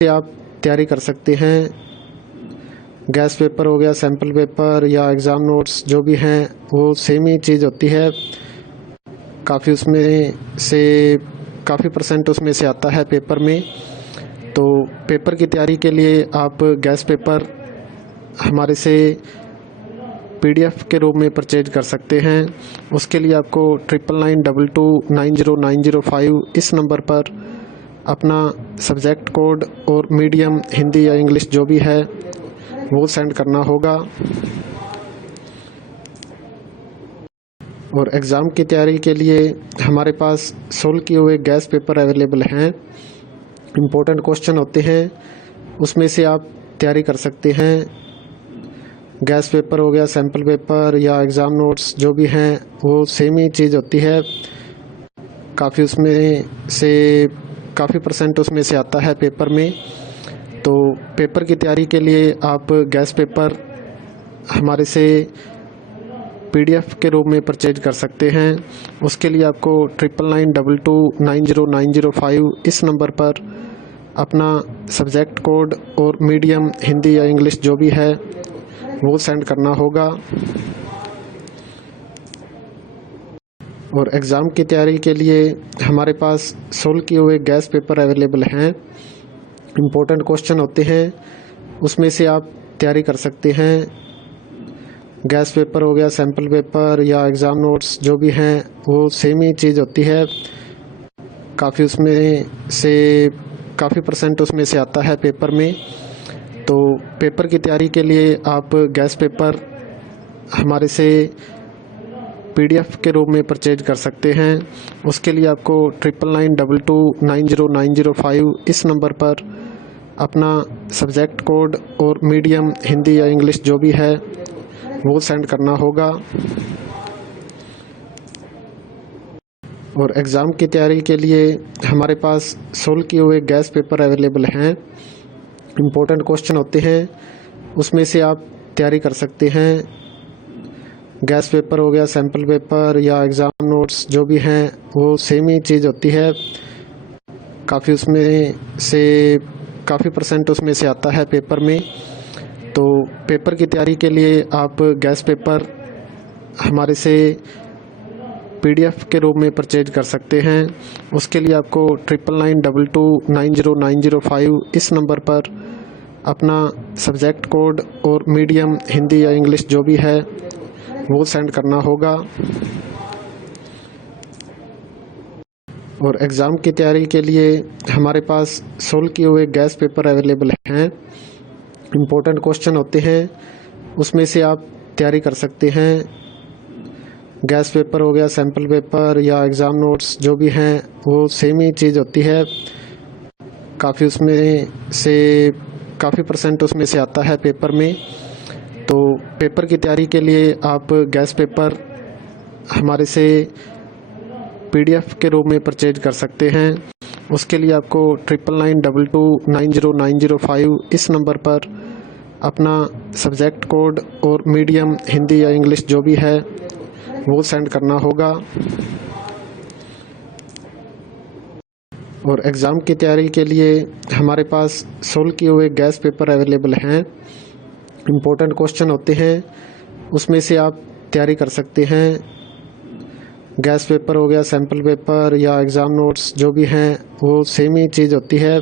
से आप तैयारी कर सकते हैं। गैस पेपर हो गया, सैम्पल पेपर या एग्ज़ाम नोट्स जो भी हैं वो सेम ही चीज़ होती है। काफ़ी उसमें से काफ़ी परसेंट उसमें से आता है पेपर में। तो पेपर की तैयारी के लिए आप गैस पेपर हमारे से PDF के रूप में परचेज कर सकते हैं। उसके लिए आपको 9992290905 इस नंबर पर अपना सब्जेक्ट कोड और मीडियम हिंदी या इंग्लिश जो भी है वो सेंड करना होगा। और एग्ज़ाम की तैयारी के लिए हमारे पास सोल्व किए हुए गैस पेपर अवेलेबल हैं। इम्पोर्टेंट क्वेश्चन होते हैं, उसमें से आप तैयारी कर सकते हैं। गैस पेपर हो गया, सैम्पल पेपर या एग्ज़ाम नोट्स जो भी हैं वो सेम ही चीज़ होती है। काफ़ी उसमें से काफ़ी परसेंट उसमें से आता है पेपर में। तो पेपर की तैयारी के लिए आप गैस पेपर हमारे से PDF के रूप में परचेज कर सकते हैं। उसके लिए आपको 9992290905 इस नंबर पर अपना सब्जेक्ट कोड और मीडियम हिंदी या इंग्लिश जो भी है वो सेंड करना होगा। और एग्ज़ाम की तैयारी के लिए हमारे पास सोल्व किए हुए गैस पेपर अवेलेबल हैं। इम्पोर्टेंट क्वेश्चन होते हैं, उसमें से आप तैयारी कर सकते हैं। गैस पेपर हो गया, सैम्पल पेपर या एग्ज़ाम नोट्स जो भी हैं वो सेम ही चीज़ होती है। काफ़ी उसमें से काफ़ी परसेंट उसमें से आता है पेपर में। तो पेपर की तैयारी के लिए आप गैस पेपर हमारे से PDF के रूप में परचेज कर सकते हैं। उसके लिए आपको 9992290905 इस नंबर पर अपना सब्जेक्ट कोड और मीडियम हिंदी या इंग्लिश जो भी है वो सेंड करना होगा। और एग्ज़ाम की तैयारी के लिए हमारे पास सोल्व किए हुए गैस पेपर अवेलेबल हैं। इम्पोर्टेंट क्वेश्चन होते हैं, उसमें से आप तैयारी कर सकते हैं। गैस पेपर हो गया, सैम्पल पेपर या एग्ज़ाम नोट्स जो भी हैं वो सेम ही चीज़ होती है। काफ़ी उसमें से काफ़ी परसेंट उसमें से आता है पेपर में। तो पेपर की तैयारी के लिए आप गैस पेपर हमारे से PDF के रूप में परचेज कर सकते हैं। उसके लिए आपको 9992290905 इस नंबर पर अपना सब्जेक्ट कोड और मीडियम हिंदी या इंग्लिश जो भी है वो सेंड करना होगा। और एग्ज़ाम की तैयारी के लिए हमारे पास सोल्व किए हुए गैस पेपर अवेलेबल हैं। इम्पोर्टेंट क्वेश्चन होते हैं, उसमें से आप तैयारी कर सकते हैं। गैस पेपर हो गया, सैम्पल पेपर या एग्ज़ाम नोट्स जो भी हैं वो सेम ही चीज़ होती है। काफ़ी उसमें से काफ़ी परसेंट उसमें से आता है पेपर में। तो पेपर की तैयारी के लिए आप गैस पेपर हमारे से PDF के रूप में परचेज कर सकते हैं। उसके लिए आपको 9992290905 इस नंबर पर अपना सब्जेक्ट कोड और मीडियम हिंदी या इंग्लिश जो भी है वो सेंड करना होगा। और एग्ज़ाम की तैयारी के लिए हमारे पास सोल्व किए हुए गैस पेपर अवेलेबल हैं। इम्पोर्टेंट क्वेश्चन होते हैं, उसमें से आप तैयारी कर सकते हैं। गैस पेपर हो गया, सैम्पल पेपर या एग्ज़ाम नोट्स जो भी हैं वो सेम ही चीज़ होती है।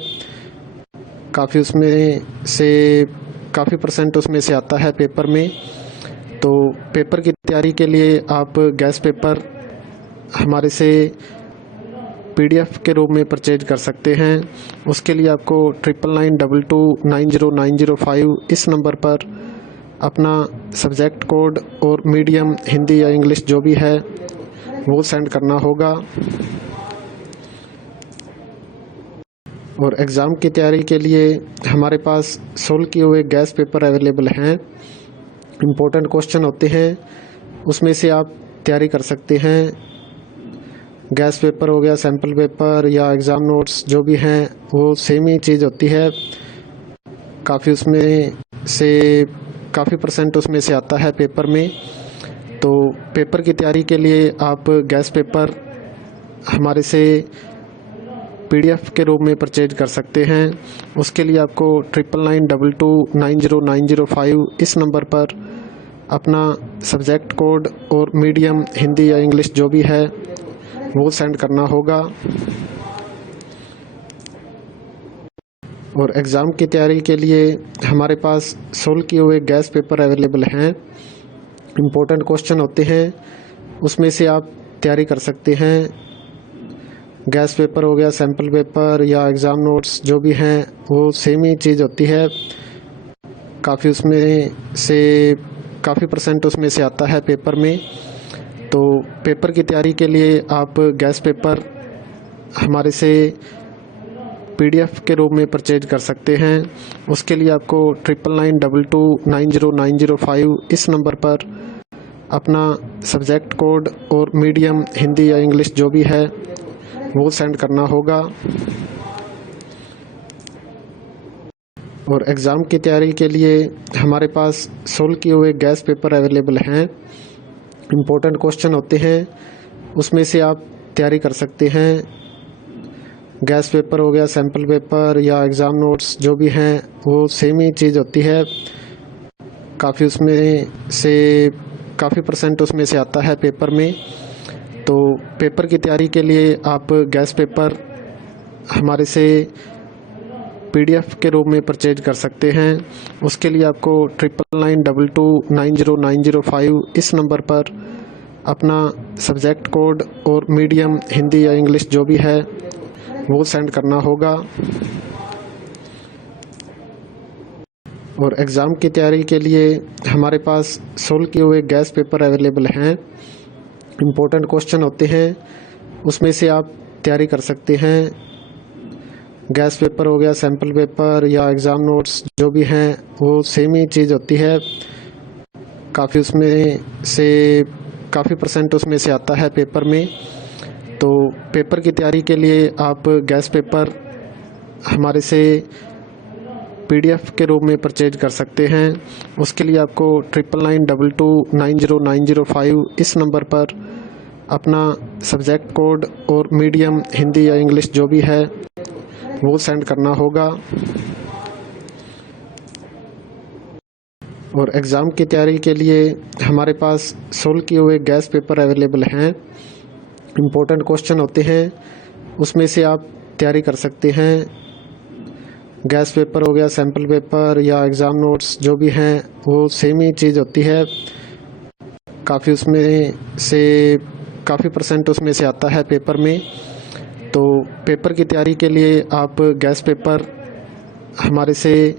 काफ़ी उसमें से काफ़ी परसेंट उसमें से आता है पेपर में। तो पेपर की तैयारी के लिए आप गैस पेपर हमारे से PDF के रूप में परचेज कर सकते हैं। उसके लिए आपको 9992290905 इस नंबर पर अपना सब्जेक्ट कोड और मीडियम हिंदी या इंग्लिश जो भी है वो सेंड करना होगा। और एग्ज़ाम की तैयारी के लिए हमारे पास सोल्व किए हुए गैस पेपर अवेलेबल हैं। इम्पोर्टेंट क्वेश्चन होते हैं, उसमें से आप तैयारी कर सकते हैं। गैस पेपर हो गया, सैम्पल पेपर या एग्ज़ाम नोट्स जो भी हैं वो सेम ही चीज़ होती है। काफ़ी उसमें से काफ़ी परसेंट उसमें से आता है पेपर में। तो पेपर की तैयारी के लिए आप गैस पेपर हमारे से PDF के रूप में परचेज कर सकते हैं। उसके लिए आपको 9992290905 इस नंबर पर अपना सब्जेक्ट कोड और मीडियम हिंदी या इंग्लिश जो भी है वो सेंड करना होगा। और एग्ज़ाम की तैयारी के लिए हमारे पास सोल्व किए हुए गैस पेपर अवेलेबल हैं। इम्पोर्टेंट क्वेश्चन होते हैं, उसमें से आप तैयारी कर सकते हैं। गैस पेपर हो गया, सैम्पल पेपर या एग्ज़ाम नोट्स जो भी हैं वो सेम ही चीज़ होती है। काफ़ी उसमें से काफ़ी % उसमें से आता है पेपर में। तो पेपर की तैयारी के लिए आप गैस पेपर हमारे से PDF के रूप में परचेज कर सकते हैं। उसके लिए आपको 9992290905 इस नंबर पर अपना सब्जेक्ट कोड और मीडियम हिंदी या इंग्लिश जो भी है वो सेंड करना होगा। और एग्ज़ाम की तैयारी के लिए हमारे पास सोल्व किए हुए गैस पेपर अवेलेबल हैं। इम्पोर्टेंट क्वेश्चन होते हैं, उसमें से आप तैयारी कर सकते हैं। गैस पेपर हो गया, सैम्पल पेपर या एग्ज़ाम नोट्स जो भी हैं वो सेम ही चीज़ होती है। काफ़ी उसमें से काफ़ी % उसमें से आता है पेपर में। तो पेपर की तैयारी के लिए आप गैस पेपर हमारे से PDF के रूप में परचेज कर सकते हैं। उसके लिए आपको 9992290905 इस नंबर पर अपना सब्जेक्ट कोड और मीडियम हिंदी या इंग्लिश जो भी है वो सेंड करना होगा। और एग्ज़ाम की तैयारी के लिए हमारे पास सोल्व किए हुए गैस पेपर अवेलेबल हैं। इम्पोर्टेंट क्वेश्चन होते हैं, उसमें से आप तैयारी कर सकते हैं। गैस पेपर हो गया, सैम्पल पेपर या एग्ज़ाम नोट्स जो भी हैं वो सेम ही चीज़ होती है। काफ़ी उसमें से काफ़ी % उसमें से आता है पेपर में। तो पेपर की तैयारी के लिए आप गैस पेपर हमारे से PDF के रूप में परचेज कर सकते हैं। उसके लिए आपको 9992290905 इस नंबर पर अपना सब्जेक्ट कोड और मीडियम हिंदी या इंग्लिश जो भी है वो सेंड करना होगा। और एग्ज़ाम की तैयारी के लिए हमारे पास सोल्व किए हुए गैस पेपर अवेलेबल हैं। इम्पोर्टेंट क्वेश्चन होते हैं, उसमें से आप तैयारी कर सकते हैं। गैस पेपर हो गया, सैम्पल पेपर या एग्ज़ाम नोट्स जो भी हैं वो सेम ही चीज़ होती है। काफ़ी उसमें से काफ़ी % उसमें से आता है पेपर में। तो पेपर की तैयारी के लिए आप गैस पेपर हमारे से